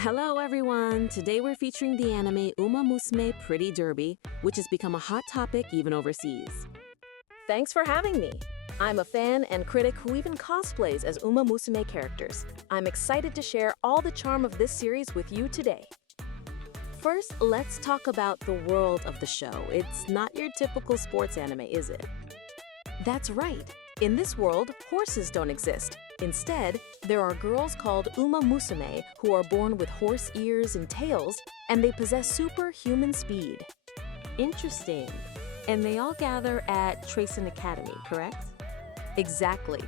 Hello everyone! Today we're featuring the anime Uma Musume Pretty Derby, which has become a hot topic even overseas. Thanks for having me. I'm a fan and critic who even cosplays as Uma Musume characters. I'm excited to share all the charm of this series with you today. First, let's talk about the world of the show. It's not your typical sports anime, is it? That's right. In this world, horses don't exist. Instead, there are girls called Uma Musume who are born with horse ears and tails, and they possess superhuman speed. Interesting. And they all gather at Racehorse Academy, correct? Exactly.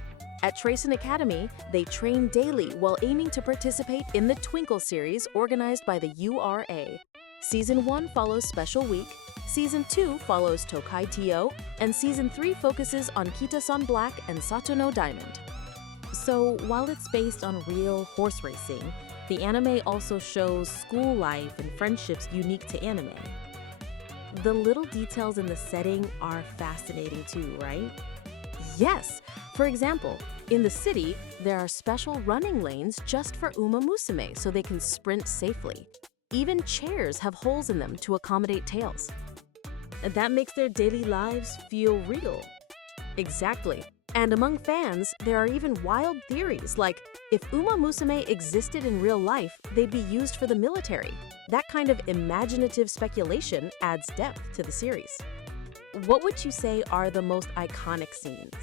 At Racehorse Academy, they train daily while aiming to participate in the Twinkle series organized by the URA. Season 1 follows Special Week, Season 2 follows Tokai Tio, and Season 3 focuses on Kita-san Black and Satono Diamond. So, while it's based on real horse racing, the anime also shows school life and friendships unique to anime. The little details in the setting are fascinating too, right? Yes! For example, in the city, there are special running lanes just for Uma Musume so they can sprint safely. Even chairs have holes in them to accommodate tails. That makes their daily lives feel real. Exactly. And among fans, there are even wild theories like, if Uma Musume existed in real life, they'd be used for the military. That kind of imaginative speculation adds depth to the series. What would you say are the most iconic scenes?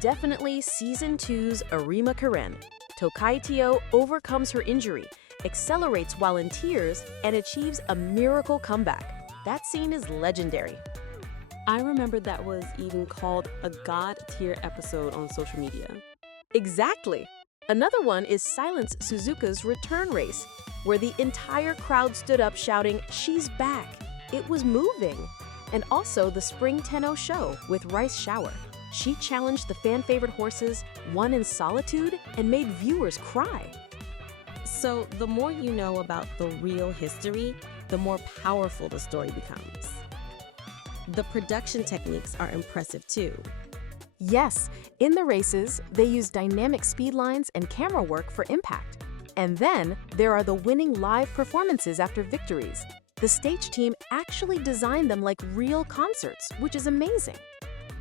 Definitely Season 2's Arima Kinen. Tokai Tio overcomes her injury, accelerates while in tears, and achieves a miracle comeback. That scene is legendary. I remember that was even called a god-tier episode on social media. Exactly! Another one is Silence Suzuka's return race, where the entire crowd stood up shouting, "She's back!" It was moving. And also the spring Tenno Sho with Rice Shower. She challenged the fan-favorite horses, won in solitude, and made viewers cry. So the more you know about the real history, the more powerful the story becomes. The production techniques are impressive too. Yes, in the races, they use dynamic speed lines and camera work for impact. And then there are the winning live performances after victories. The stage team actually designed them like real concerts, which is amazing.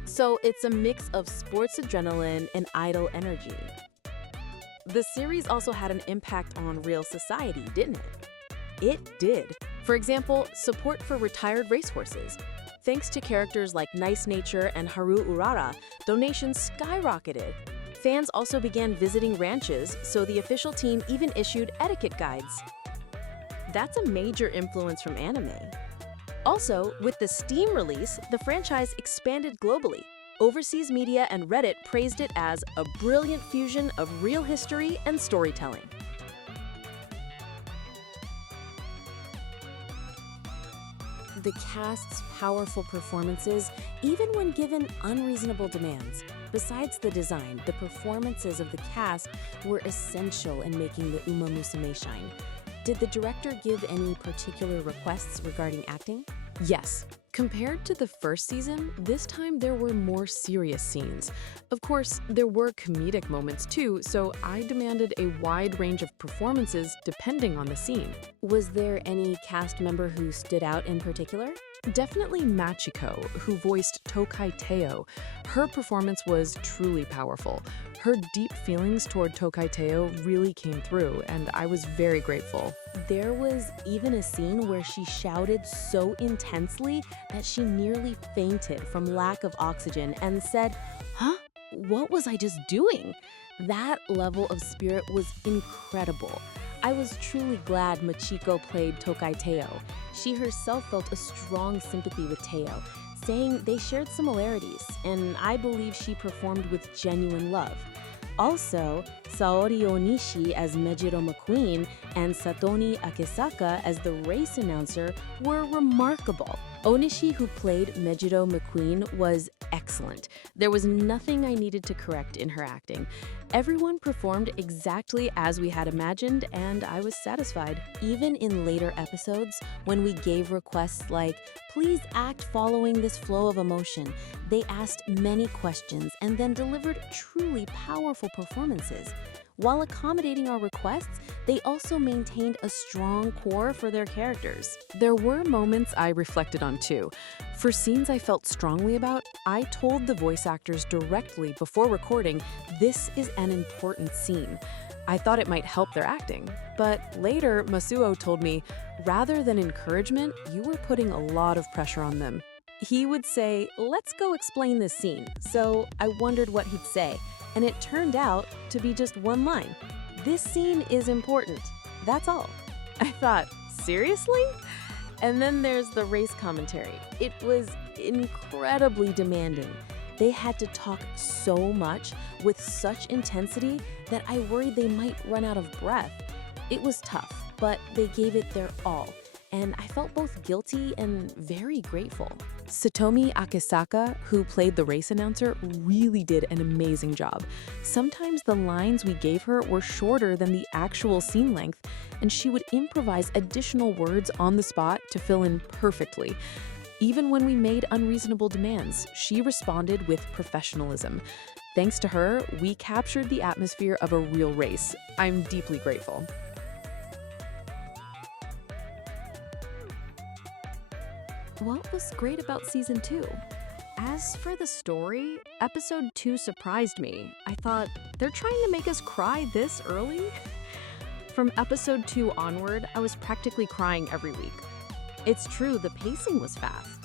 So it's a mix of sports adrenaline and idol energy. The series also had an impact on real society, didn't it? It did. For example, support for retired racehorses. Thanks to characters like Nice Nature and Haru Urara, donations skyrocketed. Fans also began visiting ranches, so the official team even issued etiquette guides. That's a major influence from anime. Also, with the Steam release, the franchise expanded globally. Overseas media and Reddit praised it as a brilliant fusion of real history and storytelling. The cast's powerful performances, even when given unreasonable demands. Besides the design, the performances of the cast were essential in making the Uma Musume shine. Did the director give any particular requests regarding acting? Yes. Compared to the first season, this time there were more serious scenes. Of course, there were comedic moments too, so I demanded a wide range of performances depending on the scene. Was there any cast member who stood out in particular? Definitely Machiko, who voiced Tokai Teo. Her performance was truly powerful. Her deep feelings toward Tokai Teo really came through, and I was very grateful. There was even a scene where she shouted so intensely that she nearly fainted from lack of oxygen and said, "Huh? What was I just doing?" That level of spirit was incredible. I was truly glad Machiko played Tokai Teo. She herself felt a strong sympathy with Teo, saying they shared similarities, and I believe she performed with genuine love. Also, Saori Onishi as Mejiro McQueen and Satomi Akesaka as the race announcer were remarkable. Onishi, who played Mejiro McQueen, was excellent. There was nothing I needed to correct in her acting. Everyone performed exactly as we had imagined, and I was satisfied. Even in later episodes, when we gave requests like, "Please act following this flow of emotion," they asked many questions and then delivered truly powerful performances. While accommodating our requests, they also maintained a strong core for their characters. There were moments I reflected on too. For scenes I felt strongly about, I told the voice actors directly before recording, this is an important scene. I thought it might help their acting. But later, Masuo told me, rather than encouragement, you were putting a lot of pressure on them. He would say, "Let's go explain this scene." So I wondered what he'd say, and it turned out to be just one line. "This scene is important. That's all." I thought, seriously? And then there's the race commentary. It was incredibly demanding. They had to talk so much with such intensity that I worried they might run out of breath. It was tough, but they gave it their all, and I felt both guilty and very grateful. Satomi Akisaka, who played the race announcer, really did an amazing job. Sometimes the lines we gave her were shorter than the actual scene length, and she would improvise additional words on the spot to fill in perfectly. Even when we made unreasonable demands, she responded with professionalism. Thanks to her, we captured the atmosphere of a real race. I'm deeply grateful. What was great about season 2? As for the story, episode 2 surprised me. I thought, they're trying to make us cry this early? From episode 2 onward, I was practically crying every week. It's true, the pacing was fast.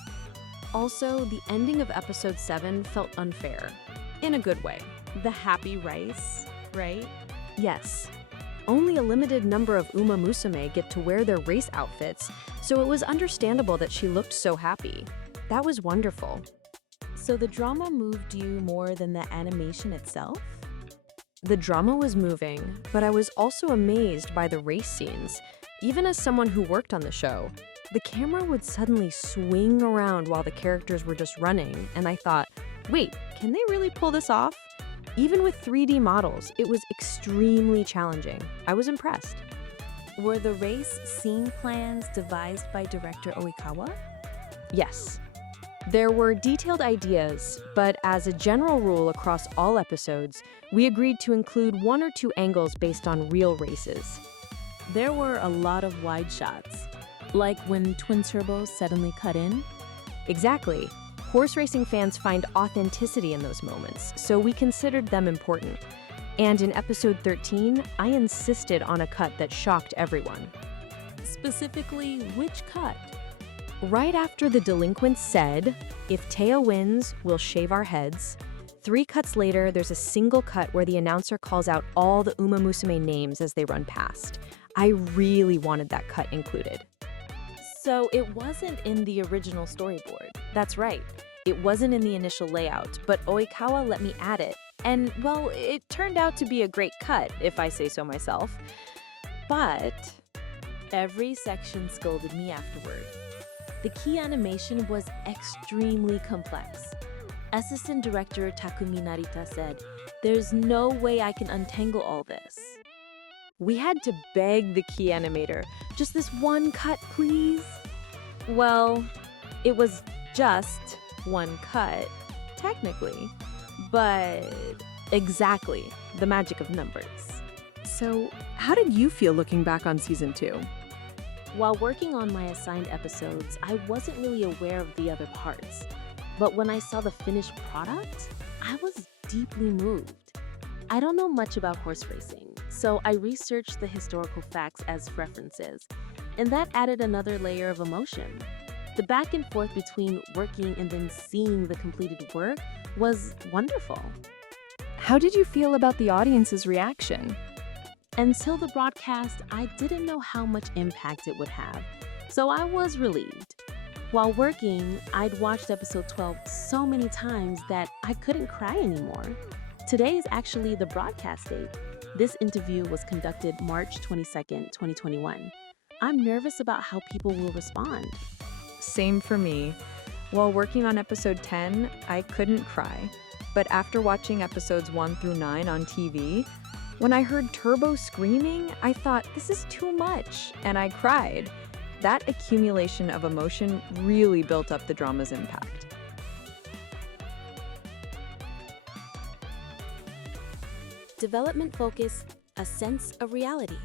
Also, the ending of episode 7 felt unfair. In a good way. The happy rice, right? Yes. Only a limited number of Uma Musume get to wear their race outfits, so it was understandable that she looked so happy. That was wonderful. So the drama moved you more than the animation itself? The drama was moving, but I was also amazed by the race scenes. Even as someone who worked on the show, the camera would suddenly swing around while the characters were just running, and I thought, wait, can they really pull this off? Even with 3D models, it was extremely challenging. I was impressed. Were the race scene plans devised by director Oikawa? Yes. There were detailed ideas, but as a general rule across all episodes, we agreed to include 1 or 2 angles based on real races. There were a lot of wide shots, like when twin turbos suddenly cut in. Exactly. Horse racing fans find authenticity in those moments, so we considered them important. And in episode 13, I insisted on a cut that shocked everyone. Specifically, which cut? Right after the delinquent said, "If Teo wins, we'll shave our heads," 3 cuts later, there's a single cut where the announcer calls out all the Uma Musume names as they run past. I really wanted that cut included. So it wasn't in the original storyboard. That's right. It wasn't in the initial layout, but Oikawa let me add it. And, well, it turned out to be a great cut, if I say so myself. But every section scolded me afterward. The key animation was extremely complex. Assistant director Takumi Narita said, "There's no way I can untangle all this." We had to beg the key animator, "Just this one cut, please." Well, it was just one cut, technically, but exactly the magic of numbers. So, how did you feel looking back on season 2? While working on my assigned episodes, I wasn't really aware of the other parts. But when I saw the finished product, I was deeply moved. I don't know much about horse racing, so I researched the historical facts as references, and that added another layer of emotion. The back and forth between working and then seeing the completed work was wonderful. How did you feel about the audience's reaction? Until the broadcast, I didn't know how much impact it would have, so I was relieved. While working, I'd watched episode 12 so many times that I couldn't cry anymore. Today is actually the broadcast date. This interview was conducted March 22nd, 2021. I'm nervous about how people will respond. Same for me. While working on episode 10, I couldn't cry. But after watching episodes 1 through 9 on TV, when I heard Turbo screaming, I thought, this is too much, and I cried. That accumulation of emotion really built up the drama's impact. Development focus a sense of reality.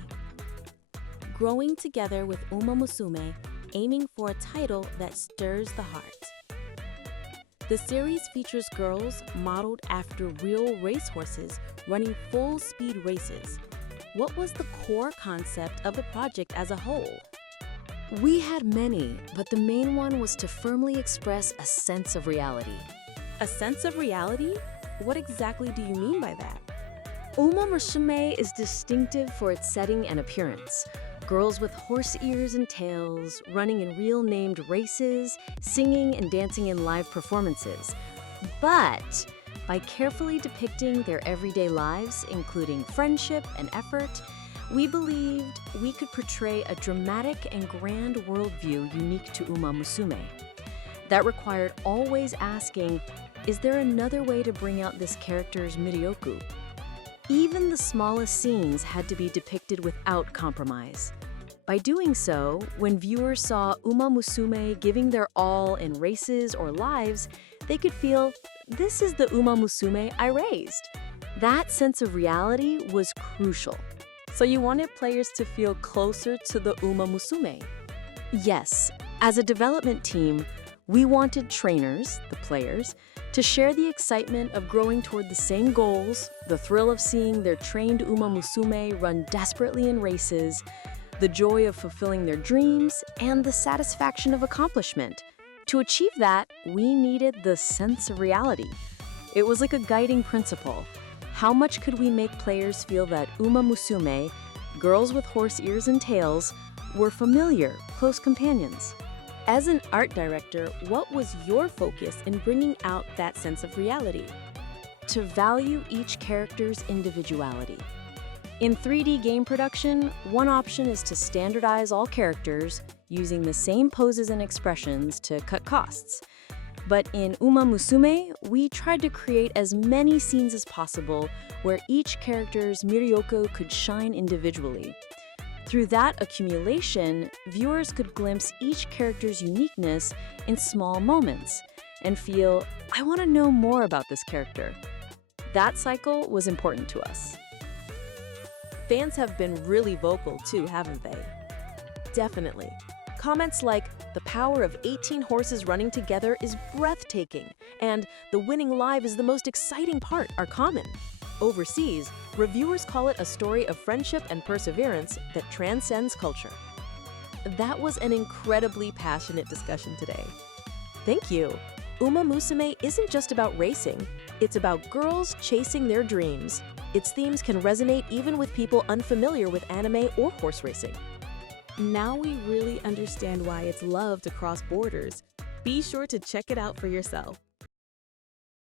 Growing together with Uma Musume, aiming for a title that stirs the heart. The series features girls modeled after real racehorses running full-speed races. What was the core concept of the project as a whole? We had many, but the main one was to firmly express a sense of reality. A sense of reality? What exactly do you mean by that? Uma Musume is distinctive for its setting and appearance. Girls with horse ears and tails, running in real named races, singing and dancing in live performances. But by carefully depicting their everyday lives, including friendship and effort, we believed we could portray a dramatic and grand worldview unique to Uma Musume. That required always asking, is there another way to bring out this character's miryoku? Even the smallest scenes had to be depicted without compromise. By doing so, when viewers saw Uma Musume giving their all in races or lives, they could feel, this is the Uma Musume I raised. That sense of reality was crucial. So you wanted players to feel closer to the Uma Musume? Yes, as a development team, we wanted trainers, the players, to share the excitement of growing toward the same goals, the thrill of seeing their trained Uma Musume run desperately in races, the joy of fulfilling their dreams, and the satisfaction of accomplishment. To achieve that, we needed the sense of reality. It was like a guiding principle. How much could we make players feel that Uma Musume, girls with horse ears and tails, were familiar, close companions? As an art director, what was your focus in bringing out that sense of reality? To value each character's individuality. In 3D game production, one option is to standardize all characters using the same poses and expressions to cut costs. But in Uma Musume, we tried to create as many scenes as possible where each character's miryoku could shine individually. Through that accumulation, viewers could glimpse each character's uniqueness in small moments and feel, I want to know more about this character. That cycle was important to us. Fans have been really vocal too, haven't they? Definitely. Comments like, the power of 18 horses running together is breathtaking, and the winning live is the most exciting part are common. Overseas, reviewers call it a story of friendship and perseverance that transcends culture. That was an incredibly passionate discussion today. Thank you. Uma Musume isn't just about racing, it's about girls chasing their dreams. Its themes can resonate even with people unfamiliar with anime or horse racing. Now we really understand why it's loved across borders. Be sure to check it out for yourself.